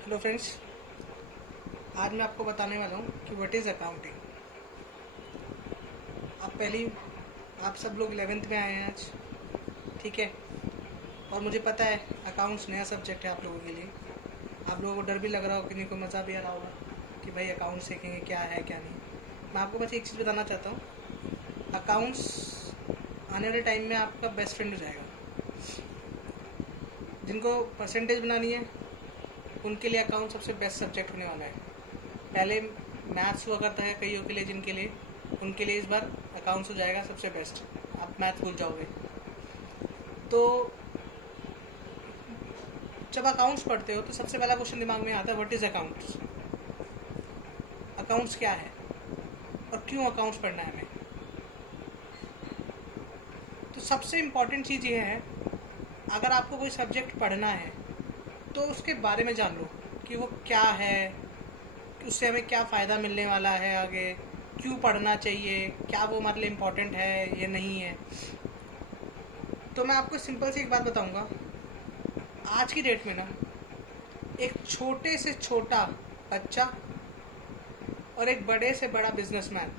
Hello friends, आज मैं आपको बताने वाला हूँ कि व्हाट इज़ अकाउंटिंग। आप सब लोग 11th में आए हैं आज, ठीक है। और मुझे पता है अकाउंट्स नया सब्जेक्ट है आप लोगों के लिए। आप लोगों को डर भी लग रहा हो, किसी को मज़ा भी आ रहा होगा कि भाई अकाउंट्स सीखेंगे, क्या है क्या नहीं। मैं आपको बस एक चीज़ बताना चाहता हूँ, अकाउंट्स आने वाले टाइम में आपका बेस्ट फ्रेंड हो जाएगा। जिनको परसेंटेज बनानी है उनके लिए अकाउंट सबसे बेस्ट सब्जेक्ट होने वाला है। पहले मैथ्स हुआ करता है कईयों के लिए, जिनके लिए उनके लिए इस बार अकाउंट्स हो जाएगा सबसे बेस्ट। आप मैथ भूल जाओगे। तो जब अकाउंट्स पढ़ते हो तो सबसे पहला क्वेश्चन दिमाग में आता है, व्हाट इज़ अकाउंट्स। अकाउंट्स क्या है और क्यों अकाउंट्स पढ़ना है हमें। तो सबसे इम्पॉर्टेंट चीज़ ये है, अगर आपको कोई सब्जेक्ट पढ़ना है तो उसके बारे में जान लो कि वो क्या है, कि उससे हमें क्या फ़ायदा मिलने वाला है आगे, क्यों पढ़ना चाहिए, क्या वो हमारे लिए इम्पोर्टेंट है या नहीं है। तो मैं आपको सिंपल सी एक बात बताऊंगा। आज की डेट में ना, एक छोटे से छोटा बच्चा और एक बड़े से बड़ा बिजनेसमैन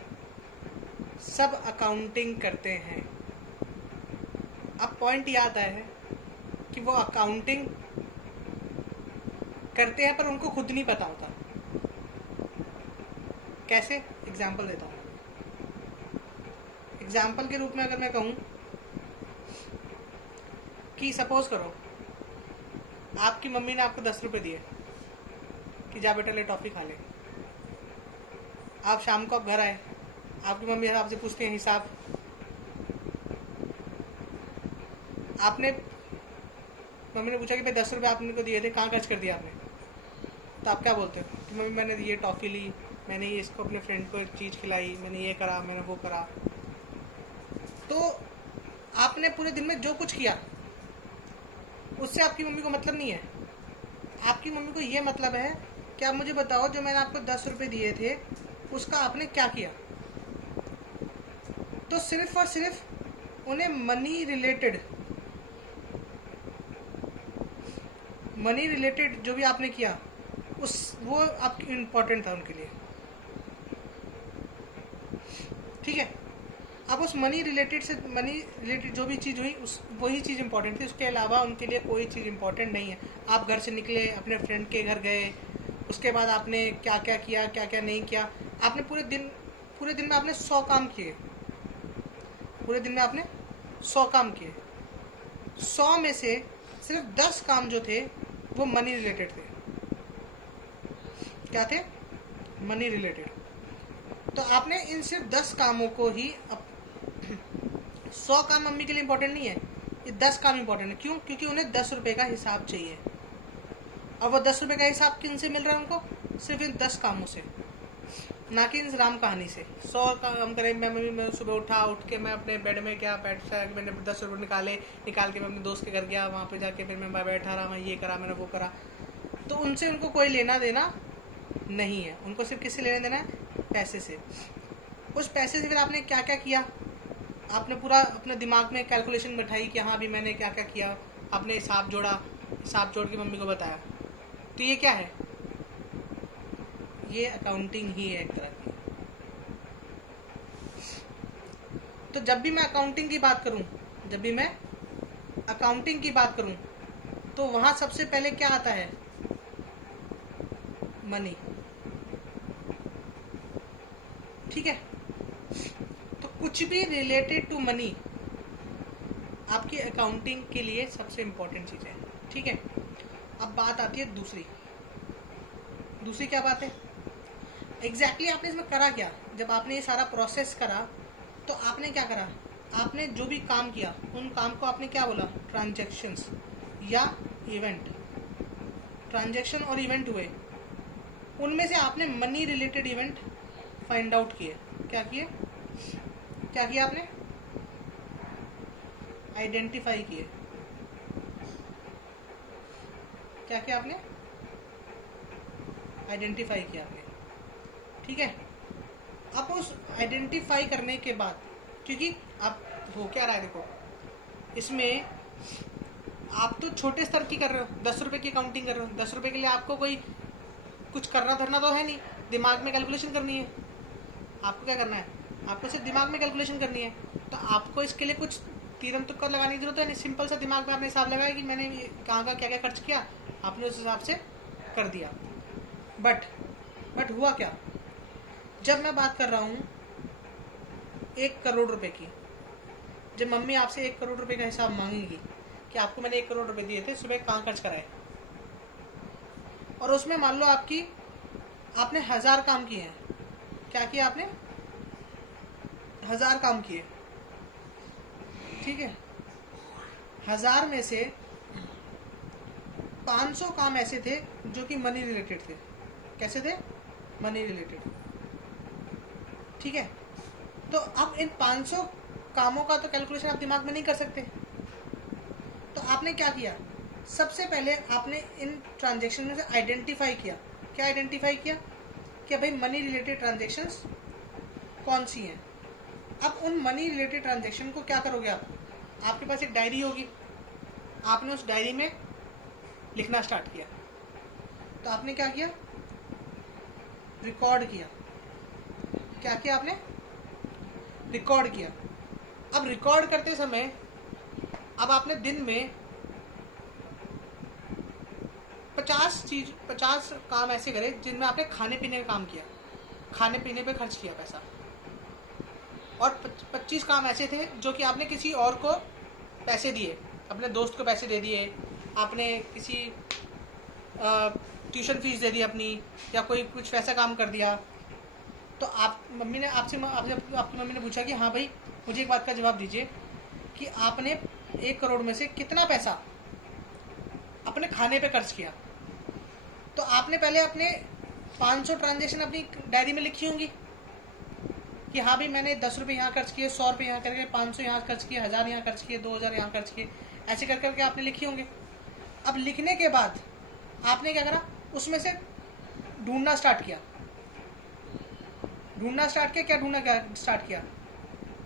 सब अकाउंटिंग करते हैं। अब पॉइंट ये आता है कि वो अकाउंटिंग करते हैं पर उनको खुद नहीं पता होता। कैसे? एग्जाम्पल देता हूँ। एग्जाम्पल के रूप में अगर मैं कहूँ कि सपोज करो आपकी मम्मी ने आपको 10 रुपये दिए कि जा बेटा ले टॉफ़ी खा ले। आप शाम को घर आए, आपकी मम्मी आपसे पूछती है हिसाब। आपने मम्मी ने पूछा कि भाई 10 रुपये आपने को दिए थे, कहाँ खर्च कर दिया आपने। तो आप क्या बोलते हो कि मम्मी मैंने ये टॉफ़ी ली, मैंने ये इसको अपने फ्रेंड को एक चीज़ खिलाई, मैंने ये करा, मैंने वो करा। तो आपने पूरे दिन में जो कुछ किया उससे आपकी मम्मी को मतलब नहीं है। आपकी मम्मी को ये मतलब है कि आप मुझे बताओ जो मैंने आपको 10 रुपये दिए थे उसका आपने क्या किया। तो सिर्फ और सिर्फ उन्हें मनी रिलेटेड जो भी आपने किया वो आपकी इम्पोर्टेंट था उनके लिए, ठीक है। अब उस मनी रिलेटेड जो भी चीज़ हुई वही चीज़ इंपॉर्टेंट थी। उसके अलावा उनके लिए कोई चीज़ इंपॉर्टेंट नहीं है। आप घर से निकले, अपने फ्रेंड के घर गए, उसके बाद आपने क्या क्या किया, क्या क्या नहीं किया। आपने पूरे दिन में आपने 100 काम किए। पूरे दिन में आपने 100 काम किए। 100 में से सिर्फ 10 काम जो थे वो मनी रिलेटेड थे। क्या थे? Money related. तो आपने इन सिर्फ 10 कामों को ही 100 काम मम्मी के लिए इम्पोर्टेंट नहीं है, ये 10 काम इम्पोर्टेंट है। क्यों? क्योंकि उन्हें 10 रुपये का हिसाब चाहिए। और वो 10 रुपये का हिसाब किन से मिल रहा है उनको? सिर्फ इन 10 कामों से, ना कि इन राम कहानी से। 100 काम करें, मैं सुबह उठ के मैं अपने बेड में क्या मैंने 10 रुपये निकाल के मैं अपने दोस्त के घर गया, वहाँ पे जाके फिर मैं बैठा रहा, मैं ये करा, मैंने वो करा। तो उनसे उनको कोई लेना देना नहीं है। उनको सिर्फ किससे लेना देना है? पैसे से। उस पैसे से फिर आपने क्या क्या किया, आपने पूरा अपने दिमाग में कैलकुलेशन बैठाई कि हाँ भी मैंने क्या क्या किया। आपने हिसाब जोड़ा, हिसाब जोड़ के मम्मी को बताया। तो ये क्या है? ये अकाउंटिंग ही है एक तरह की। तो जब भी मैं अकाउंटिंग की बात करूं तो वहां सबसे पहले क्या आता है? मनी, ठीक है। तो कुछ भी रिलेटेड टू मनी आपकी अकाउंटिंग के लिए सबसे इम्पोर्टेंट चीज़ है, ठीक है। अब बात आती है दूसरी क्या बात है? एग्जैक्टली आपने इसमें करा क्या? जब आपने ये सारा प्रोसेस करा तो आपने क्या करा? आपने जो भी काम किया उन काम को आपने क्या बोला? ट्रांजैक्शंस या इवेंट। ट्रांजैक्शन और इवेंट हुए, उनमें से आपने money related event find out किए। क्या किया आपने? आइडेंटिफाई किए। क्या किया आपने? आइडेंटिफाई किया आपने, ठीक है। अब उस आइडेंटिफाई करने के बाद, क्योंकि आप हो क्या रहा है, देखो इसमें आप तो छोटे स्तर की कर रहे हो, 10 रुपए की काउंटिंग कर रहे हो। 10 रुपए के लिए आपको कोई कुछ करना धरना तो है नहीं, दिमाग में कैलकुलेशन करनी है। आपको क्या करना है, आपको सिर्फ दिमाग में कैलकुलेशन करनी है। तो आपको इसके लिए कुछ तीरम तुक्का लगाने की जरूरत है नहीं, सिंपल सा दिमाग में आपने हिसाब लगाया कि मैंने कहाँ का क्या क्या खर्च किया, आपने उस हिसाब से कर दिया। बट हुआ क्या, जब मैं बात कर रहा हूँ 1 करोड़ रुपए की, जब मम्मी आपसे 1 करोड़ रुपए का हिसाब मांगेगी कि आपको मैंने 1 करोड़ रुपए दिए थे, सुबह कहाँ खर्च कराए, और उसमें मान लो आपने 1000 काम किए हैं। क्या किया आपने, 1000 काम किए, ठीक है। 1000 में से 500 काम ऐसे थे जो कि मनी रिलेटेड थे। कैसे थे, मनी रिलेटेड, ठीक है। तो अब इन 500 कामों का तो कैलकुलेशन आप दिमाग में नहीं कर सकते। तो आपने क्या किया, सबसे पहले आपने इन ट्रांजेक्शन में से आइडेंटिफाई किया। क्या आइडेंटिफाई किया कि भाई मनी रिलेटेड ट्रांजेक्शन्स कौन सी हैं। अब उन मनी रिलेटेड ट्रांजेक्शन को क्या करोगे आप, आपके पास एक डायरी होगी, आपने उस डायरी में लिखना स्टार्ट किया। तो आपने क्या किया, रिकॉर्ड किया। क्या किया आपने, रिकॉर्ड किया। अब रिकॉर्ड करते समय अब आपने दिन में 50 काम ऐसे करे जिनमें आपने खाने पीने का काम किया, खाने पीने पे खर्च किया पैसा, और 25 काम ऐसे थे जो कि आपने किसी और को पैसे दिए, अपने दोस्त को पैसे दे दिए, आपने किसी ट्यूशन फीस दे दी अपनी, या कोई कुछ वैसा काम कर दिया। तो आपकी मम्मी ने पूछा कि हाँ भाई मुझे एक बात का जवाब दीजिए कि आपने 1 करोड़ में से कितना पैसा अपने खाने पे खर्च किया। तो आपने पहले अपने 500 ट्रांजेक्शन अपनी डायरी में लिखी होंगी कि हाँ भाई मैंने 10 रुपये यहाँ खर्च किए, 100 रुपये यहाँ करके, 500 यहाँ खर्च किए, 1000 यहाँ खर्च किए, 2000 यहाँ खर्च किए, ऐसे कर करके आपने लिखी होंगे। अब लिखने के बाद आपने क्या करा, उसमें से ढूंढना स्टार्ट किया। क्या ढूंढना स्टार्ट किया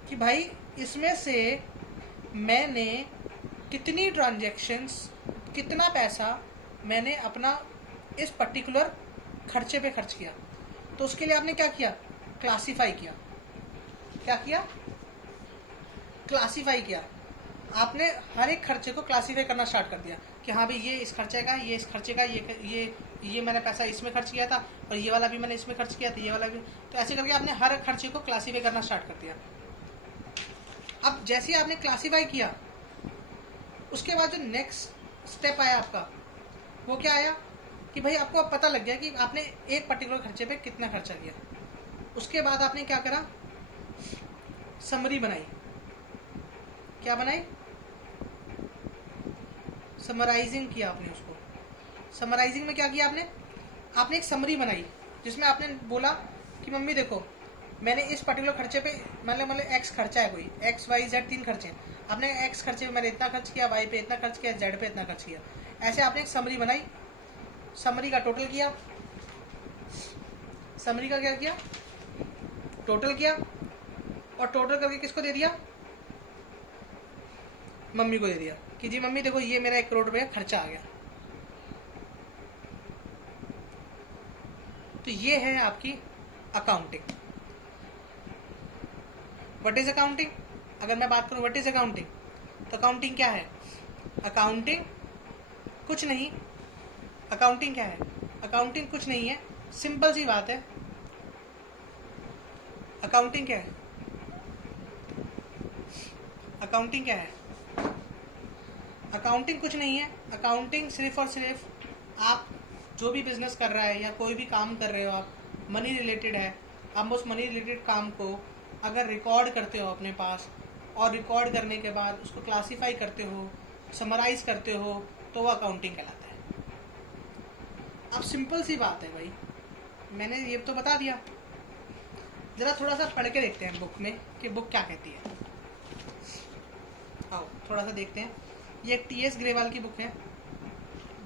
कि भाई इसमें से मैंने कितनी ट्रांजेक्शन्स, कितना पैसा मैंने अपना इस पर्टिकुलर खर्चे पे खर्च किया। तो उसके लिए आपने क्या किया, क्लासीफाई किया। क्या किया, क्लासीफाई किया। आपने हर एक खर्चे को क्लासीफाई करना स्टार्ट कर दिया कि हाँ भाई ये इस खर्चे का, ये इस खर्चे का, ये मैंने पैसा इसमें खर्च किया था, और ये वाला भी मैंने इसमें खर्च किया था, ये वाला भी। तो ऐसे करके आपने हर खर्चे को क्लासीफाई करना स्टार्ट कर दिया। अब जैसे ही आपने क्लासीफाई किया, उसके बाद जो नेक्स्ट स्टेप आया आपका, वो क्या आया कि भाई आपको अब पता लग गया कि आपने एक पर्टिकुलर खर्चे पे कितना खर्चा किया। उसके बाद आपने क्या करा, समरी बनाई। क्या बनाई, समराइजिंग किया आपने उसको। समराइजिंग में क्या किया आपने एक समरी बनाई जिसमें आपने बोला कि मम्मी देखो मैंने इस पर्टिकुलर खर्चे पे मतलब एक्स खर्चा है, कोई एक्स वाई जेड 3 खर्चे हैं, आपने एक्स खर्चे पे मैंने इतना खर्च किया, वाई पे इतना खर्च किया, जेड पे इतना खर्च किया। ऐसे आपने एक समरी बनाई, समरी का टोटल किया, समरी का क्या किया, टोटल किया, और टोटल करके किसको दे दिया, मम्मी को दे दिया कि जी मम्मी देखो ये मेरा 1 करोड़ रुपये खर्चा आ गया। तो ये है आपकी अकाउंटिंग। व्हाट इज अकाउंटिंग, अगर मैं बात करूं व्हाट इज अकाउंटिंग, तो अकाउंटिंग क्या है, अकाउंटिंग कुछ नहीं, अकाउंटिंग क्या है, अकाउंटिंग कुछ नहीं है, सिंपल सी बात है। अकाउंटिंग क्या है, अकाउंटिंग क्या है, अकाउंटिंग कुछ नहीं है। अकाउंटिंग सिर्फ और सिर्फ आप जो भी बिजनेस कर रहा है या कोई भी काम कर रहे हो, आप मनी रिलेटेड है, आप उस मनी रिलेटेड काम को अगर रिकॉर्ड करते हो अपने पास, और रिकॉर्ड करने के बाद उसको क्लासीफाई करते हो, समराइज करते हो, तो वो अकाउंटिंग कहलाता है। अब सिंपल सी बात है भाई, मैंने ये तो बता दिया, ज़रा थोड़ा सा पढ़ के देखते हैं बुक में कि बुक क्या कहती है। आओ थोड़ा सा देखते हैं। ये टी.एस. ग्रेवाल की बुक है,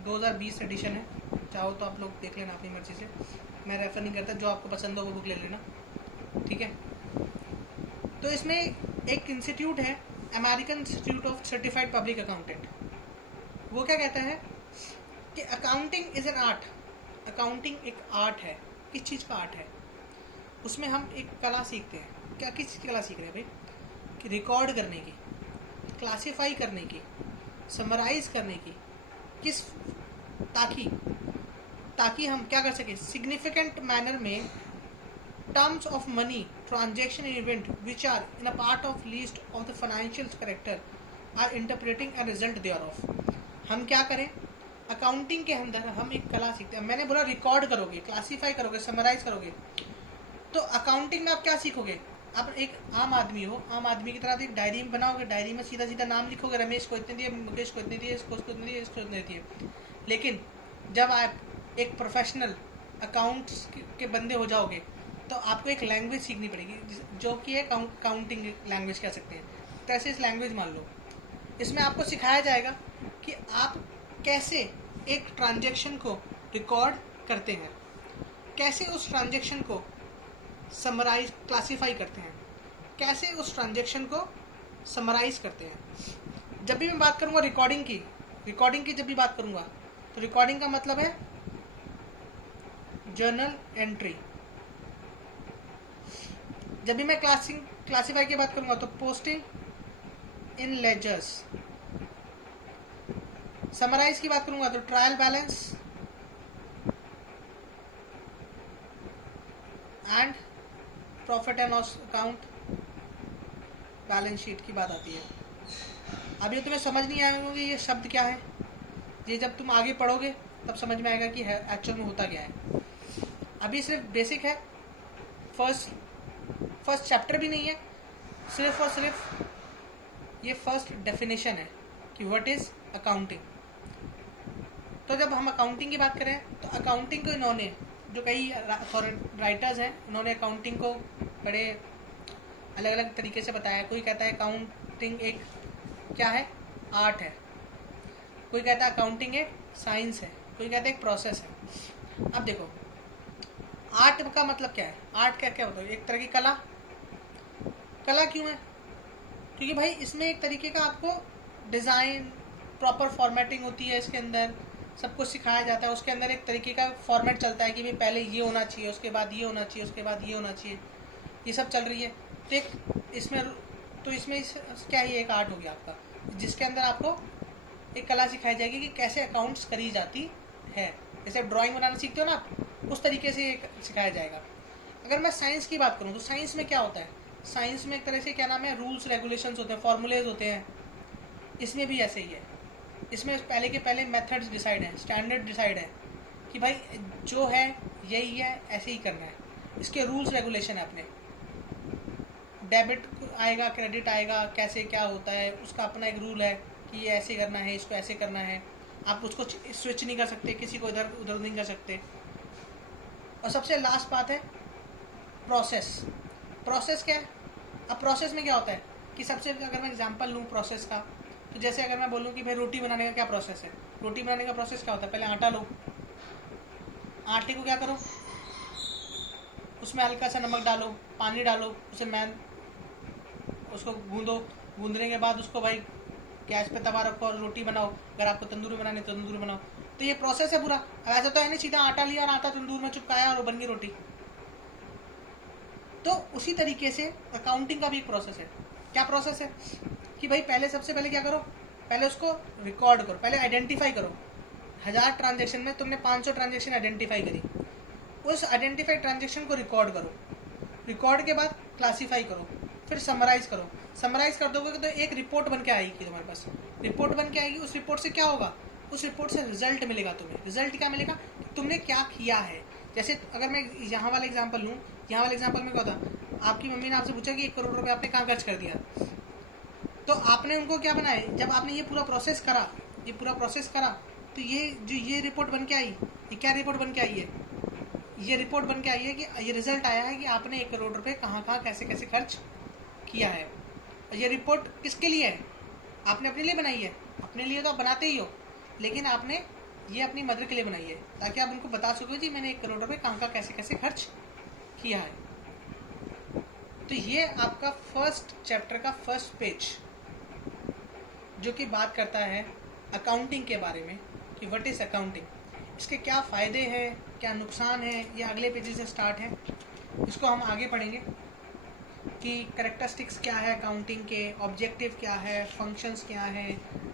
2020 एडिशन है, चाहो तो आप लोग देख लेना अपनी मर्जी से, मैं रेफ़र नहीं करता, जो आपको पसंद हो वो बुक ले लेना, ठीक है। तो इसमें एक इंस्टीट्यूट है, American institute of certified public accountant, वो क्या कहता है कि accounting is an art, accounting एक आर्ट है। किस चीज़ का आर्ट है? उसमें हम एक कला सीखते हैं। क्या किस चीज़ की कला सीख रहे हैं भाई? कि रिकॉर्ड करने की, क्लासीफाई करने की, समराइज करने की, किस ताकि ताकि हम क्या कर सकें, सिग्निफिकेंट मैनर में terms of money transaction event which are in a part of list of the financial character are interpreting and result thereof. हम क्या करें, अकाउंटिंग के अंदर हम एक कला सीखते हैं। मैंने बोला रिकॉर्ड करोगे, क्लासीफाई करोगे, समराइज करोगे, तो अकाउंटिंग में आप क्या सीखोगे? आप एक आम आदमी हो, आम आदमी की तरह एक डायरी में बनाओगे, डायरी में सीधा सीधा नाम लिखोगे, रमेश को इतने दिए, मुकेश को इतने दिए, इसको इतने दिए, इसको इतने दिए। लेकिन जब आप एक प्रोफेशनल अकाउंट्स के बंदे हो जाओगे तो आपको एक लैंग्वेज सीखनी पड़ेगी, जो कि एक अकाउंटिंग लैंग्वेज कह सकते हैं। तो ऐसे इस लैंग्वेज मान लो, इसमें आपको सिखाया जाएगा कि आप कैसे एक ट्रांजैक्शन को रिकॉर्ड करते हैं, कैसे उस ट्रांजैक्शन को समराइज क्लासीफाई करते हैं, कैसे उस ट्रांजैक्शन को समराइज करते हैं। जब भी मैं बात करूँगा रिकॉर्डिंग की जब भी बात करूँगा तो रिकॉर्डिंग का मतलब है जर्नल एंट्री। जब भी मैं क्लासीफाई की बात करूँगा तो पोस्टिंग इन लेजर्स। समराइज की बात करूँगा तो trial balance and profit and loss account, balance sheet की बात आती है। अब ये तुम्हें समझ नहीं आएगा कि ये शब्द क्या है, ये जब तुम आगे पढ़ोगे तब समझ में आएगा कि एक्चुअल में होता क्या है। अभी सिर्फ बेसिक है, फर्स्ट चैप्टर भी नहीं है, सिर्फ और सिर्फ ये फर्स्ट डेफिनेशन है कि व्हाट इज़ अकाउंटिंग। तो जब हम अकाउंटिंग की बात करें तो अकाउंटिंग को इन्होंने, जो कई राइटर्स हैं, उन्होंने अकाउंटिंग को बड़े अलग अलग तरीके से बताया। कोई कहता है अकाउंटिंग एक क्या है, आर्ट है, कोई कहता है अकाउंटिंग एक साइंस है, कोई कहता है एक प्रोसेस है। अब देखो, आर्ट का मतलब क्या है? आर्ट क्या क्या होता है? एक तरह की कला। कला क्यों है? क्योंकि भाई इसमें एक तरीके का आपको डिज़ाइन, प्रॉपर फॉर्मेटिंग होती है, इसके अंदर सब कुछ सिखाया जाता है। उसके अंदर एक तरीके का फॉर्मेट चलता है कि भाई पहले ये होना चाहिए, उसके बाद ये होना चाहिए, उसके बाद ये होना चाहिए, ये सब चल रही है। तो इसमें क्या ही एक आर्ट हो गया आपका, जिसके अंदर आपको एक कला सिखाई जाएगी कि कैसे अकाउंट्स करी जाती है। जैसे ड्राइंग बनाना सीखते हो ना आप, उस तरीके से एक सिखाया जाएगा। अगर मैं साइंस की बात करूँ तो साइंस में क्या होता है? साइंस में एक तरह से क्या नाम है, रूल्स रेगुलेशंस होते हैं, फॉर्मूलेज होते हैं। इसमें भी ऐसे ही है। इसमें पहले के पहले मेथड्स डिसाइड हैं, स्टैंडर्ड डिसाइड है कि भाई जो है यही है, ऐसे ही करना है। इसके रूल्स रेगुलेशन है अपने, डेबिट आएगा, क्रेडिट आएगा, कैसे क्या होता है, उसका अपना एक रूल है कि ये ऐसे करना है, इसको ऐसे करना है। आप उसको स्विच नहीं कर सकते, किसी को इधर उधर नहीं कर सकते। और सबसे लास्ट बात है प्रोसेस। प्रोसेस क्या है? अब प्रोसेस में क्या होता है कि सबसे, अगर मैं एग्जांपल लूँ प्रोसेस का, तो जैसे अगर मैं बोलूँ कि भाई रोटी बनाने का क्या प्रोसेस है, रोटी बनाने का प्रोसेस क्या होता है? पहले आटा लो, आटे को क्या करो, उसमें हल्का सा नमक डालो, पानी डालो, उसको गूंदो, गूंदने के बाद उसको भाई गैस पे तवा रखो और रोटी बनाओ। अगर आपको तंदूरी बनानी तो तंदूरी बनाओ। तो ये प्रोसेस है पूरा। अब ऐसा तो है नहीं सीधा आटा लिया और आटा तंदूर में चिपकाया और बन गई रोटी। तो उसी तरीके से अकाउंटिंग का भी एक प्रोसेस है। क्या प्रोसेस है कि भाई पहले, सबसे पहले क्या करो, पहले उसको रिकॉर्ड करो, पहले आइडेंटिफाई करो। 1000 ट्रांजेक्शन में तुमने 500 ट्रांजेक्शन आइडेंटिफाई करी, उस आइडेंटिफाइड ट्रांजेक्शन को रिकॉर्ड करो। रिकॉर्ड के बाद क्लासीफाई करो, फिर समराइज करो। समराइज कर दोगे तो एक रिपोर्ट बन के आएगी तुम्हारे पास, रिपोर्ट बन के आएगी। उस रिपोर्ट से क्या होगा? उस रिपोर्ट से रिजल्ट मिलेगा तुम्हें। रिजल्ट क्या मिलेगा? तुमने क्या किया है। जैसे अगर मैं यहाँ वाला एग्जांपल लूँ, यहाँ वाले एग्जांपल में क्या होता, आपकी मम्मी ने आपसे पूछा कि 1 करोड़ रुपये आपने कहाँ खर्च कर दिया, तो आपने उनको क्या बनाए, जब आपने ये पूरा प्रोसेस करा, तो ये रिपोर्ट बन के आई। ये क्या रिपोर्ट बन के आई है? ये रिपोर्ट बन के आई है कि ये रिजल्ट आया है कि आपने 1 करोड़ रुपये कहाँ कहाँ कैसे कैसे खर्च किया है। ये रिपोर्ट किसके लिए है? आपने अपने लिए बनाई है। अपने लिए तो आप बनाते ही हो, लेकिन आपने ये अपनी मदर के लिए बनाई है, ताकि आप उनको बता सको जी मैंने 1 करोड़ रुपये कहाँ कहाँ कैसे कैसे खर्च किया है। तो ये आपका फर्स्ट चैप्टर का फर्स्ट पेज, जो कि बात करता है अकाउंटिंग के बारे में कि व्हाट इज़ अकाउंटिंग, इसके क्या फ़ायदे हैं, क्या नुकसान है, ये अगले पेज से स्टार्ट है। इसको हम आगे पढ़ेंगे कि कैरेक्टरिस्टिक्स क्या है अकाउंटिंग के, ऑब्जेक्टिव क्या है, फंक्शंस क्या है,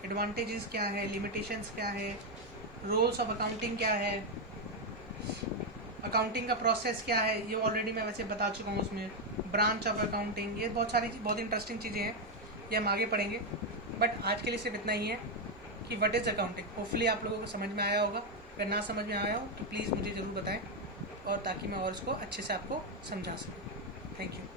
एडवांटेजेस क्या है, लिमिटेशंस क्या है, रोल्स ऑफ अकाउंटिंग क्या है, अकाउंटिंग का प्रोसेस क्या है, ये ऑलरेडी मैं वैसे बता चुका हूँ उसमें, ब्रांच ऑफ अकाउंटिंग, ये बहुत सारी बहुत इंटरेस्टिंग चीज़ें हैं, ये हम आगे पढ़ेंगे। बट आज के लिए सिर्फ इतना ही है कि व्हाट इज़ अकाउंटिंग। होपफुली आप लोगों को समझ में आया होगा। अगर ना समझ में आया हो तो प्लीज़ मुझे ज़रूर बताएं, और ताकि मैं और इसको अच्छे से आपको समझा सकूँ। Thank you.